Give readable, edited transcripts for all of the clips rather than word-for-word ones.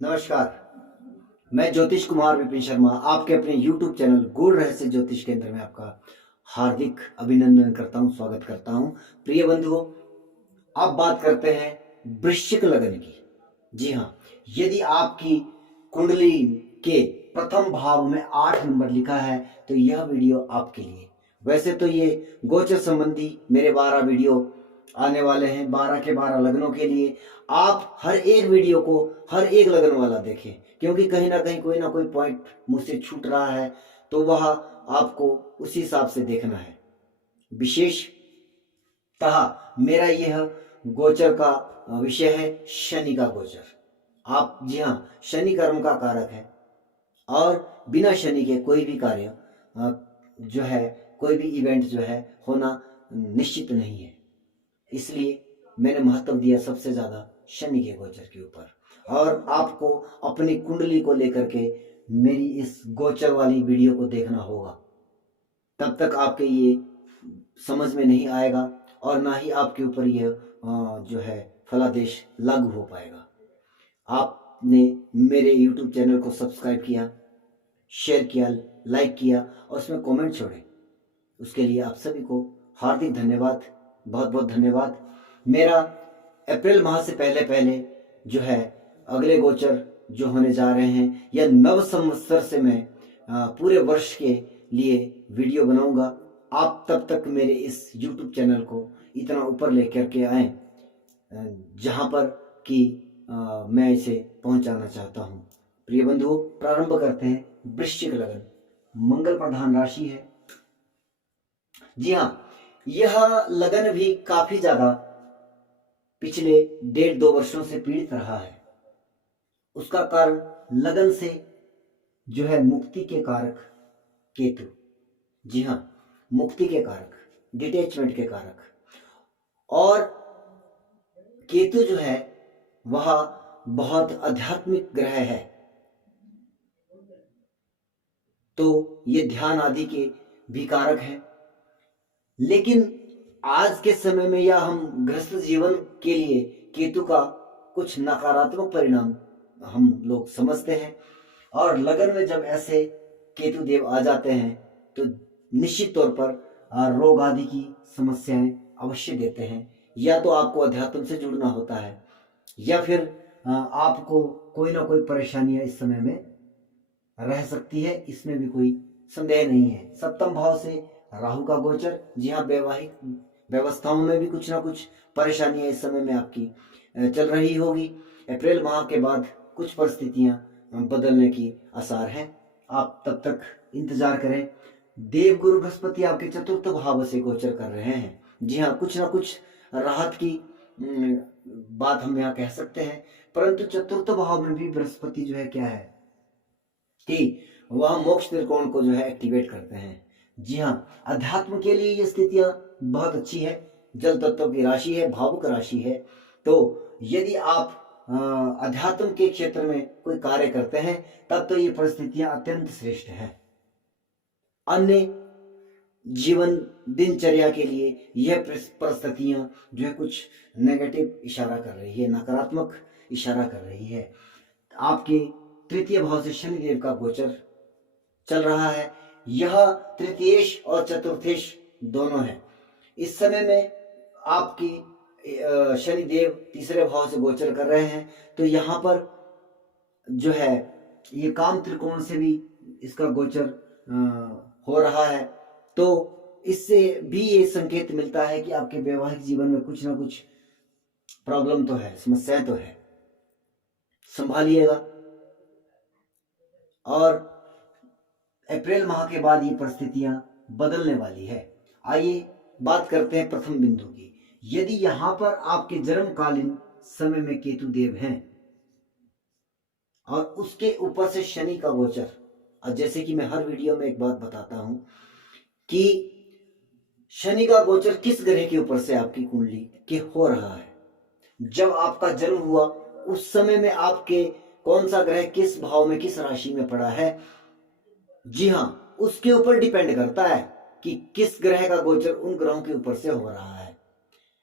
नमस्कार। मैं ज्योतिष कुमार विपिन शर्मा आपके अपने YouTube चैनल गूढ़ रहस्य ज्योतिष केंद्र में आपका हार्दिक अभिनंदन करता हूं, स्वागत करता हूं। प्रिय बंधुओं, अब बात करते हैं वृश्चिक लग्न की। जी हाँ, यदि आपकी कुंडली के प्रथम भाव में 8 नंबर लिखा है तो यह वीडियो आपके लिए। वैसे तो ये गोचर संबंधी मेरे 12 वीडियो आने वाले हैं, 12 के 12 लग्नों के लिए। आप हर एक वीडियो को हर एक लगन वाला देखें, क्योंकि कहीं ना कोई पॉइंट मुझसे छूट रहा है तो वह आपको उसी हिसाब से देखना है। विशेषतः मेरा यह गोचर का विषय है शनि का गोचर। आप जी हाँ, शनि कर्म का कारक है और बिना शनि के कोई भी कार्य जो है, कोई भी इवेंट जो है होना निश्चित नहीं है। इसलिए मैंने महत्व दिया सबसे ज्यादा शनि के गोचर के ऊपर। और आपको अपनी कुंडली को लेकर के मेरी इस गोचर वाली वीडियो को देखना होगा, तब तक आपके ये समझ में नहीं आएगा और ना ही आपके ऊपर ये जो है फलादेश लागू हो पाएगा। आपने मेरे YouTube चैनल को सब्सक्राइब किया, शेयर किया, लाइक किया और उसमें कमेंट छोड़े, उसके लिए आप सभी को हार्दिक धन्यवाद, बहुत बहुत धन्यवाद। मेरा अप्रैल माह से पहले पहले जो है अगले गोचर जो होने जा रहे हैं या नव संवत्सर से मैं पूरे वर्ष के लिए वीडियो बनाऊंगा। आप तब तक मेरे इस YouTube चैनल को इतना ऊपर लेकर के आए जहां पर कि मैं इसे पहुंचाना चाहता हूं। प्रिय बंधुओं, प्रारंभ करते हैं। वृश्चिक लगन मंगल प्रधान राशि है। जी हाँ, यह लगन भी काफी ज्यादा पिछले 1.5-2 वर्षों से पीड़ित रहा है। उसका कारण लगन से जो है मुक्ति के कारक केतु। जी हाँ, मुक्ति के कारक, डिटैचमेंट के कारक। और केतु जो है वह बहुत आध्यात्मिक ग्रह है, तो ये ध्यान आदि के भी कारक है। लेकिन आज के समय में या हम गृहस्थ जीवन के लिए केतु का कुछ नकारात्मक परिणाम हम लोग समझते हैं। और लगन में जब ऐसे केतु देव आ जाते हैं तो निश्चित तौर पर रोग आदि की समस्याएं अवश्य देते हैं। या तो आपको अध्यात्म से जुड़ना होता है या फिर आपको कोई ना कोई परेशानियां इस समय में रह सकती है, इसमें भी कोई संदेह नहीं है। सप्तम भाव से राहु का गोचर, जी हाँ, वैवाहिक व्यवस्थाओं में भी कुछ ना कुछ परेशानियां इस समय में आपकी चल रही होगी। अप्रैल माह के बाद कुछ परिस्थितियां बदलने की आसार हैं, आप तब तक इंतजार करें। देवगुरु बृहस्पति आपके चतुर्थ भाव से गोचर कर रहे हैं। जी हाँ, कुछ ना कुछ राहत की बात हम यहाँ कह सकते हैं। परंतु चतुर्थ भाव में भी बृहस्पति जो है क्या है कि वह मोक्ष त्रिकोण को जो है एक्टिवेट करते हैं। जी हाँ, अध्यात्म के लिए ये स्थितियां बहुत अच्छी है। जल तत्व की राशि है, भावुक राशि है। तो यदि आप अध्यात्म के क्षेत्र में कोई कार्य करते हैं तब तो ये परिस्थितियां अत्यंत श्रेष्ठ है। अन्य जीवन दिनचर्या के लिए यह परिस्थितियां जो है कुछ नेगेटिव इशारा कर रही है, नकारात्मक इशारा कर रही है। आपके तृतीय भाव से शनिदेव का गोचर चल रहा है। यह तृतीयेश और चतुर्थेश दोनों है। इस समय में आपकी शनिदेव तीसरे भाव से गोचर कर रहे हैं, तो यहाँ पर जो है ये काम त्रिकोण से भी इसका गोचर हो रहा है। तो इससे भी ये संकेत मिलता है कि आपके वैवाहिक जीवन में कुछ ना कुछ प्रॉब्लम तो है, समस्याएं तो है, संभालिएगा। और अप्रैल माह के बाद ये परिस्थितियां बदलने वाली है। आइए बात करते हैं प्रथम बिंदु की। यदि यहां पर आपके जन्मकालीन समय में केतु देव हैं और उसके ऊपर से शनि का गोचर, और जैसे कि मैं हर वीडियो में एक बात बताता हूं कि शनि का गोचर किस ग्रह के ऊपर से आपकी कुंडली के हो रहा है, जब आपका जन्म हुआ उस समय में आपके कौन सा ग्रह किस भाव में किस राशि में पड़ा है, जी हाँ, उसके ऊपर डिपेंड करता है कि किस ग्रह का गोचर उन ग्रहों के ऊपर से हो रहा है।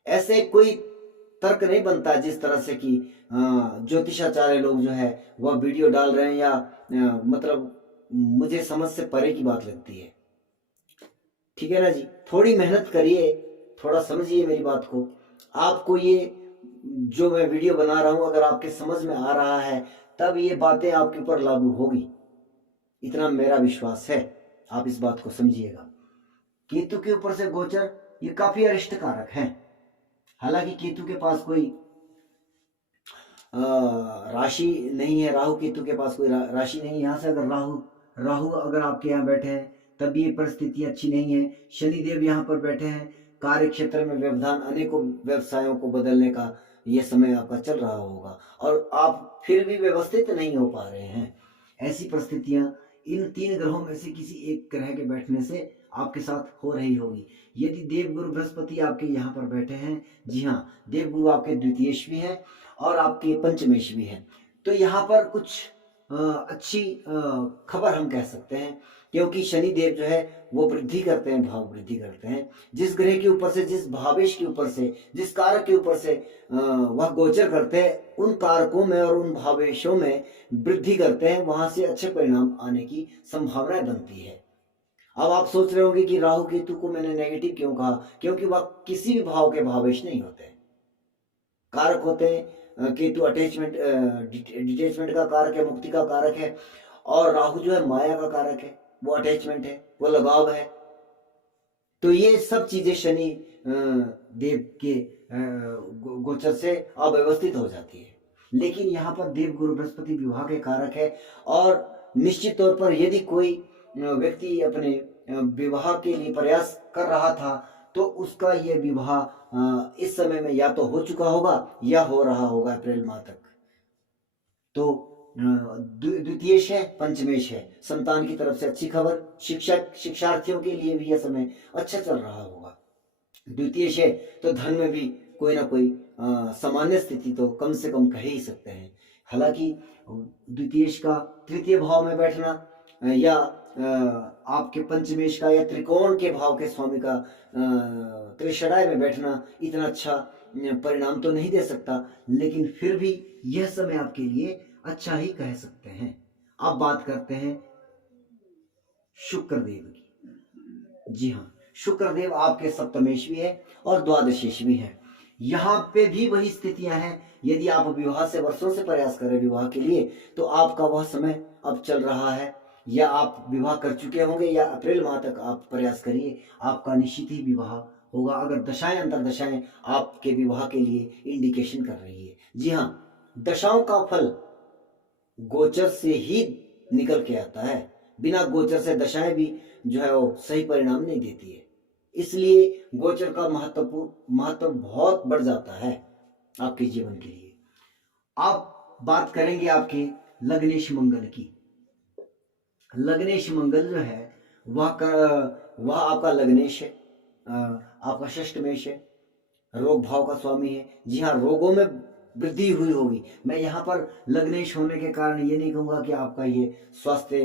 ऐसे कोई तर्क नहीं बनता जिस तरह से कि ज्योतिषाचार्य लोग जो है वह वीडियो डाल रहे हैं, या मतलब मुझे समझ से परे की बात लगती है। ठीक है ना जी, थोड़ी मेहनत करिए, थोड़ा समझिए मेरी बात को। आपको ये जो मैं वीडियो बना रहा हूं अगर आपके समझ में आ रहा है तब ये बातें आपके ऊपर लागू होगी, इतना मेरा विश्वास है। आप इस बात को समझिएगा। केतु के ऊपर से गोचर ये काफी अरिष्ट कारक है। हालांकि केतु के पास कोई राशि नहीं है, राहु केतु के पास कोई राशि नहीं है। यहाँ से अगर राहु अगर आपके यहाँ बैठे हैं तब ये परिस्थिति अच्छी नहीं है। शनिदेव यहाँ पर बैठे हैं, कार्य क्षेत्र में व्यवधान, अनेकों व्यवसायों को बदलने का ये समय आपका चल रहा होगा और आप फिर भी व्यवस्थित नहीं हो पा रहे हैं। ऐसी परिस्थितियां इन 3 ग्रहों में से किसी एक ग्रह के बैठने से आपके साथ हो रही होगी। यदि देवगुरु बृहस्पति आपके यहाँ पर बैठे हैं, जी हाँ, देवगुरु आपके द्वितीयेश भी है और आपके पंचमेश भी है, तो यहाँ पर कुछ अच्छी खबर हम कह सकते हैं, क्योंकि शनि देव जो है वो वृद्धि करते हैं, भाव वृद्धि करते हैं। जिस ग्रह के ऊपर से, जिस भावेश के ऊपर से, जिस कारक के ऊपर से वह गोचर करते हैं, उन कारकों में और उन भावेशों में वृद्धि करते हैं, वहां से अच्छे परिणाम आने की संभावनाएं बनती है। अब आप सोच रहे होंगे कि राहु केतु को मैंने नेगेटिव क्यों कहा, क्योंकि वह किसी भी भाव के भावेश नहीं होते, कारक होते हैं। केतु अटैचमेंट डिटेचमेंट का कारक है, मुक्ति का कारक है, और राहु जो है माया का कारक है, वो अटैचमेंट है, वो लगाव है। तो ये सब चीजें शनि देव के गोचर से अव्यवस्थित हो जाती है। लेकिन यहाँ पर देव गुरु बृहस्पति विवाह के कारक है, और निश्चित तौर पर यदि कोई व्यक्ति अपने विवाह के लिए प्रयास कर रहा था तो उसका यह विवाह इस समय में या तो हो चुका होगा या हो रहा होगा अप्रैल माह तक। तो द्वितीयेश है, पंचमेश है, संतान की तरफ से अच्छी खबर, शिक्षार्थियों के लिए भी यह समय अच्छा चल रहा होगा। द्वितीयेश है तो धन में भी कोई ना कोई सामान्य स्थिति तो कम से कम कह ही सकते हैं। हालांकि द्वितीयेश का तृतीय भाव में बैठना या आपके पंचमेश का या त्रिकोण के भाव के स्वामी का त्रिषणाय में बैठना इतना अच्छा परिणाम तो नहीं दे सकता, लेकिन फिर भी यह समय आपके लिए अच्छा ही कह सकते हैं। अब बात करते हैं शुक्रदेव की। जी हाँ, शुक्रदेव आपके सप्तमेश भी है और द्वादशेश भी है। यहाँ पे भी वही स्थितियां हैं। यदि आप विवाह से वर्षों से प्रयास कर रहे विवाह के लिए, तो आपका वह समय अब चल रहा है, या आप विवाह कर चुके होंगे, या अप्रैल माह तक आप प्रयास करिए, आपका निश्चित ही विवाह होगा, अगर दशाएं अंतरदशाएं आपके विवाह के लिए इंडिकेशन कर रही है। जी हाँ, दशाओं का फल गोचर से ही निकल के आता है, बिना गोचर से दशाएं भी जो है वो सही परिणाम नहीं देती है। इसलिए गोचर का महत्व बहुत बढ़ जाता है आपके जीवन के लिए। आप बात करेंगे आपके लग्नेश मंगल की। लग्नेश मंगल जो है वह आपका लग्नेश है, आपका षष्ठमेश है, रोग भाव का स्वामी है। जी हाँ, रोगों में वृद्धि हुई होगी। मैं यहाँ पर लग्नेश होने के कारण ये नहीं कहूँगा कि आपका ये स्वास्थ्य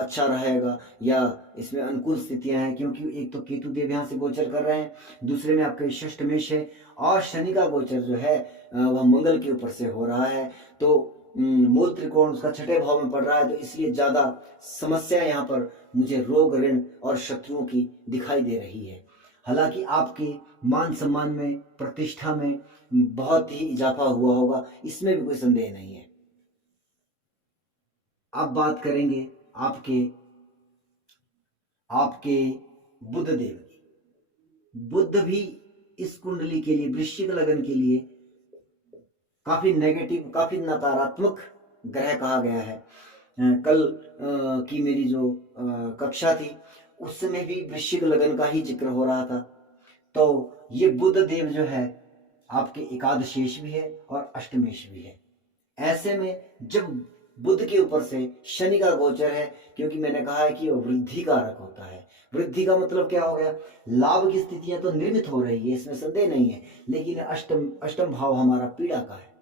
अच्छा रहेगा या इसमें अनुकूल स्थितियां हैं, क्योंकि एक तो केतु देव यहाँ से गोचर कर रहे हैं, दूसरे में आपका षष्ठमेश है, और शनि का गोचर जो है वह मंगल के ऊपर से हो रहा है। तो मूल त्रिकोण उसका छठे भाव में पड़ रहा है, तो इसलिए ज्यादा समस्या यहाँ पर मुझे रोग, ऋण और शत्रुओं की दिखाई दे रही है। हालांकि आपके मान सम्मान में, प्रतिष्ठा में बहुत ही इजाफा हुआ होगा, इसमें भी कोई संदेह नहीं है। अब बात करेंगे आपके बुध देव की। बुध भी इस कुंडली के लिए, वृश्चिक लगन के लिए काफी नेगेटिव, काफी नकारात्मक ग्रह कहा गया है। कल की मेरी जो कक्षा थी उसमें भी वृश्चिक लगन का ही जिक्र हो रहा था। तो ये बुध देव जो है आपके एकादशेश भी है और अष्टमेश भी है। ऐसे में जब बुध के ऊपर से शनि का गोचर है, क्योंकि मैंने कहा है कि वो वृद्धि कारक होता है। वृद्धि का मतलब क्या हो गया, लाभ की स्थितियां तो निर्मित हो रही है, इसमें संदेह नहीं है, लेकिन अष्टम भाव हमारा पीड़ा का है।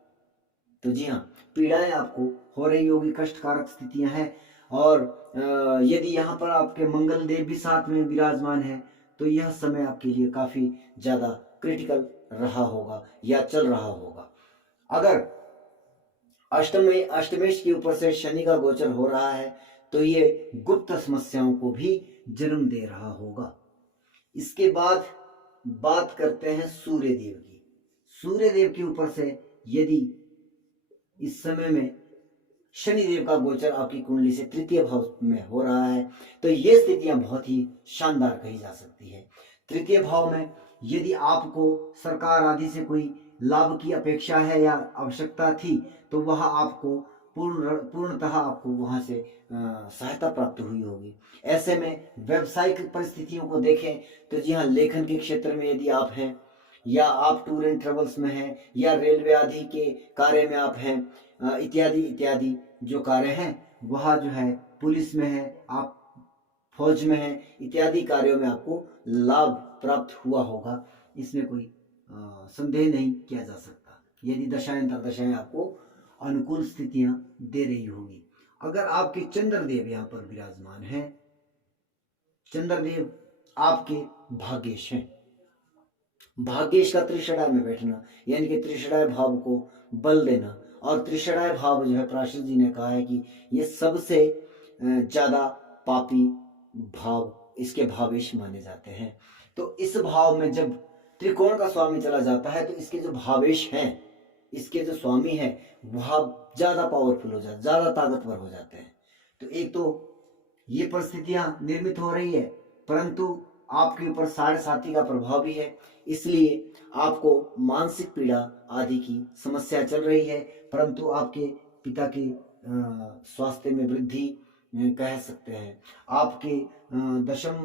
तो जी हाँ, पीड़ाएं आपको हो रही होगी, कष्ट कारक स्थितियां हैं। और यदि यहाँ पर आपके मंगल देव भी साथ में विराजमान है, तो यह समय आपके लिए काफी ज्यादा क्रिटिकल रहा होगा या चल रहा होगा। अगर अष्टमेश के ऊपर से शनि का गोचर हो रहा है तो ये गुप्त समस्याओं को भी जन्म दे रहा होगा। इसके बाद बात करते हैं सूर्य देव की। सूर्य देव के ऊपर से यदि इस समय में शनि देव का गोचर आपकी कुंडली से तृतीय भाव में हो रहा है तो ये स्थितियां बहुत ही शानदार कही जा सकती है। तृतीय भाव में यदि आपको सरकार आदि से कोई लाभ की अपेक्षा है या आवश्यकता थी तो वह आपको पूर्णतः आपको वहां से सहायता प्राप्त हुई होगी। ऐसे में व्यवसायिक परिस्थितियों को देखें तो जी हाँ, लेखन के क्षेत्र में यदि आप हैं या आप टूर एंड ट्रेवल्स में हैं या रेलवे आदि के कार्य में आप हैं, इत्यादि इत्यादि जो कार्य हैं, वह जो है पुलिस में है, आप फौज में है, इत्यादि कार्यों में आपको लाभ प्राप्त हुआ होगा। इसमें कोई संदेह नहीं किया जा सकता यदि दशाएं अंतर्दशाएं आपको अनुकूल स्थितियां दे रही होगी। अगर आपके चंद्रदेव यहाँ पर विराजमान है, चंद्रदेव आपके भाग्येश हैं। भाग्येश का त्रिषणाय में बैठना यानी कि त्रिषणाय भाव को बल देना, और त्रिषणाय भाव जो है पराशर जी ने कहा है कि ये सबसे ज्यादा पापी भाव इसके भावेश माने जाते हैं। तो इस भाव में जब त्रिकोण का स्वामी चला जाता है तो इसके जो भावेश हैं, इसके जो स्वामी हैं, वह ज्यादा पावरफुल हो जाते, ज्यादा ताकतवर हो जाते हैं। तो एक तो ये परिस्थितियां निर्मित हो रही है, परंतु आपके ऊपर साढ़े साथी का प्रभाव भी है, इसलिए आपको मानसिक पीड़ा आदि की समस्या चल रही है। परंतु आपके पिता के स्वास्थ्य में वृद्धि कह सकते हैं। आपके दशम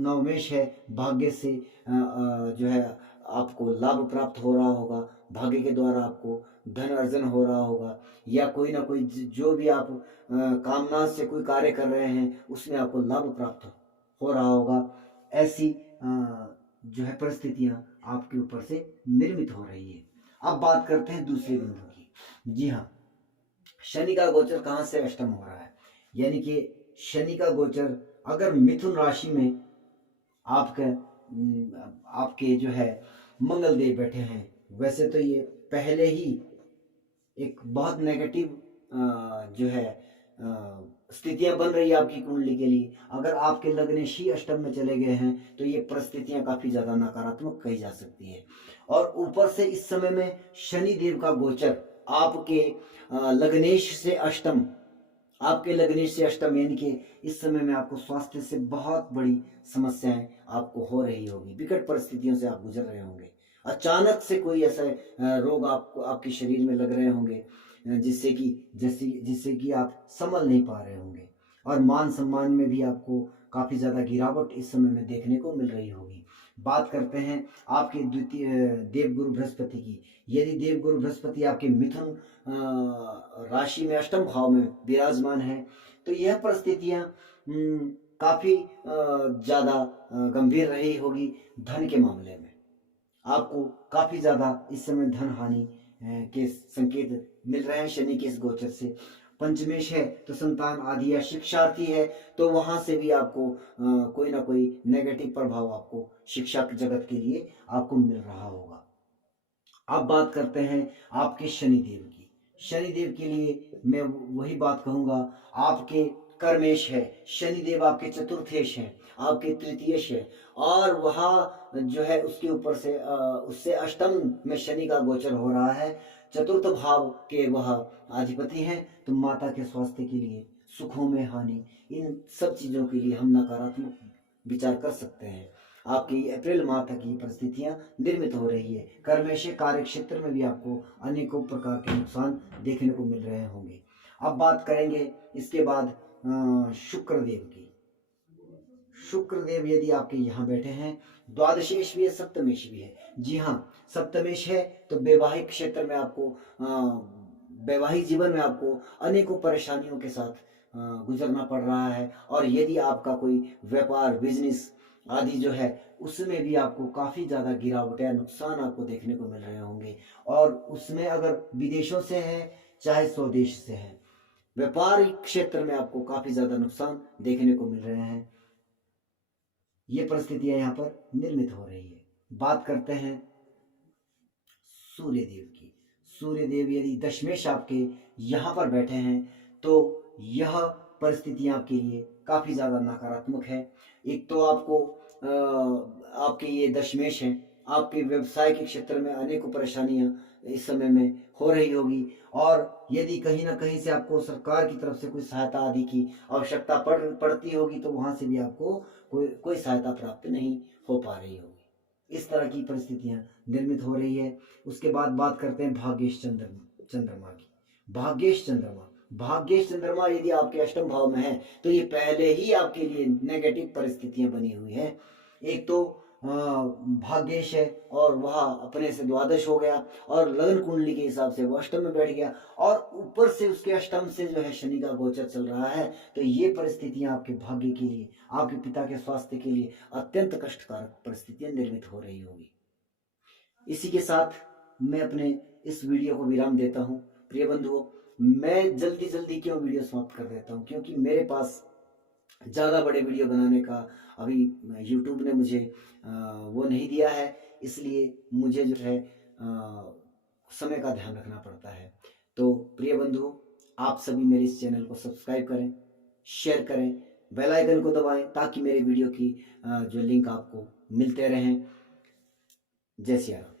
नवमेश है, भाग्य से जो है आपको लाभ प्राप्त हो रहा होगा, भाग्य के द्वारा आपको धन अर्जन हो रहा होगा, या कोई ना कोई जो भी आप कामना से कोई कार्य कर रहे हैं उसमें आपको लाभ प्राप्त हो रहा होगा। ऐसी जो है परिस्थितियां आपके ऊपर से निर्मित हो रही है। अब बात करते हैं दूसरे बिंदु की। जी हाँ, शनि का गोचर कहाँ से अष्टम हो रहा है, यानी कि शनि का गोचर अगर मिथुन राशि में आपके जो है मंगल देव बैठे हैं, वैसे तो ये पहले ही एक बहुत नेगेटिव जो है स्थितियां बन रही है आपकी कुंडली के लिए। अगर आपके लग्नेशी अष्टम में चले गए हैं तो ये परिस्थितियां काफी ज्यादा नकारात्मक कही जा सकती है। और ऊपर से इस समय में शनि देव का गोचर आपके लग्नेश से अष्टम, आपके लग्नेश से अष्टम, यानी कि इस समय में आपको स्वास्थ्य से बहुत बड़ी समस्याएं आपको हो रही होगी, विकट परिस्थितियों से आप गुजर रहे होंगे। अचानक से कोई ऐसा रोग आपको आपके शरीर में लग रहे होंगे जिससे कि आप संभल नहीं पा रहे होंगे, और मान सम्मान में भी आपको काफी ज्यादा गिरावट इस समय में देखने को मिल रही होगी। बात करते हैं आपके द्वितीय देवगुरु बृहस्पति की। यदि देवगुरु बृहस्पति आपके मिथुन राशि में अष्टम भाव में विराजमान है तो यह परिस्थितियां काफी ज्यादा गंभीर रही होगी। धन के मामले में आपको काफी ज्यादा इस समय धन हानि के संकेत मिल रहे हैं शनि के इस गोचर से। पंचमेश है तो संतान आदि या शिक्षार्थी है तो वहां से भी आपको कोई ना कोई नेगेटिव प्रभाव आपको शिक्षा जगत के लिए आपको मिल रहा होगा। अब बात करते हैं आपके शनिदेव की। शनिदेव के लिए मैं वही बात कहूंगा, आपके कर्मेश है, शनिदेव आपके चतुर्थेश हैं, आपके तृतीयेश है, और वह जो है उसके ऊपर से उससे अष्टम में शनि का गोचर हो रहा है। चतुर्थ भाव के वह अधिपति हैं, तो माता के स्वास्थ्य के लिए, सुखों में हानि, इन सब चीजों के लिए हम नकारात्मक विचार कर सकते हैं। आपकी अप्रैल माह तक ये परिस्थितियां निर्मित हो रही है। कर्मेश कार्य क्षेत्र में भी आपको अनेकों प्रकार के नुकसान देखने को मिल रहे होंगे। अब बात करेंगे इसके बाद शुक्रदेव की। शुक्रदेव यदि आपके यहाँ बैठे हैं, द्वादशेश भी है, सप्तमेश भी है। जी हाँ, सप्तमेश है तो वैवाहिक क्षेत्र में आपको वैवाहिक जीवन में आपको अनेकों परेशानियों के साथ गुजरना पड़ रहा है, और यदि आपका कोई व्यापार बिजनेस आदि जो है उसमें भी आपको काफी ज्यादा गिरावट या नुकसान आपको देखने को मिल रहे होंगे। और उसमें अगर विदेशों से है चाहे स्वदेश से है, व्यापारिक क्षेत्र में आपको काफी ज्यादा नुकसान देखने को मिल रहे हैं। ये परिस्थितियां यहाँ पर निर्मित हो रही है। बात करते हैं सूर्यदेव की। सूर्यदेव यदि दशमेश आपके यहाँ पर बैठे हैं तो यह परिस्थितियाँ आपके लिए काफ़ी ज़्यादा नकारात्मक है। एक तो आपको आपके ये दशमेश हैं, आपके व्यवसाय के क्षेत्र में अनेकों परेशानियां इस समय में हो रही होगी, और यदि कहीं ना कहीं से आपको सरकार की तरफ से कोई सहायता आदि की आवश्यकता पड़ती होगी तो वहां से भी आपको कोई सहायता प्राप्त नहीं हो पा रही होगी। इस तरह की परिस्थितियां निर्मित हो रही है। उसके बाद बात करते हैं भाग्येश चंद्रमा की। भाग्येश चंद्रमा यदि आपके अष्टम भाव में है तो ये पहले ही आपके लिए नेगेटिव परिस्थितियां बनी हुई है। एक तो भाग्येश है और वह अपने से द्वादश हो गया और लग्न कुंडली के हिसाब से वो अष्टम में बैठ गया, और ऊपर से उसके अष्टम से जो है शनि का गोचर चल रहा है। तो ये परिस्थितियां आपके भाग्य के लिए, आपके पिता के स्वास्थ्य के लिए अत्यंत कष्टकारक परिस्थितियां निर्मित हो रही होगी। इसी के साथ मैं अपने इस वीडियो को विराम देता हूँ। प्रिय बंधुओं, मैं जल्दी जल्दी क्यों वीडियो समाप्त कर देता हूँ, क्योंकि मेरे पास ज़्यादा बड़े वीडियो बनाने का अभी यूट्यूब ने मुझे वो नहीं दिया है, इसलिए मुझे जो है समय का ध्यान रखना पड़ता है। तो प्रिय बंधुओं, आप सभी मेरे इस चैनल को सब्सक्राइब करें, शेयर करें, बेल आइकन को दबाएं ताकि मेरे वीडियो की जो लिंक आपको मिलते रहें। जय सिया राम।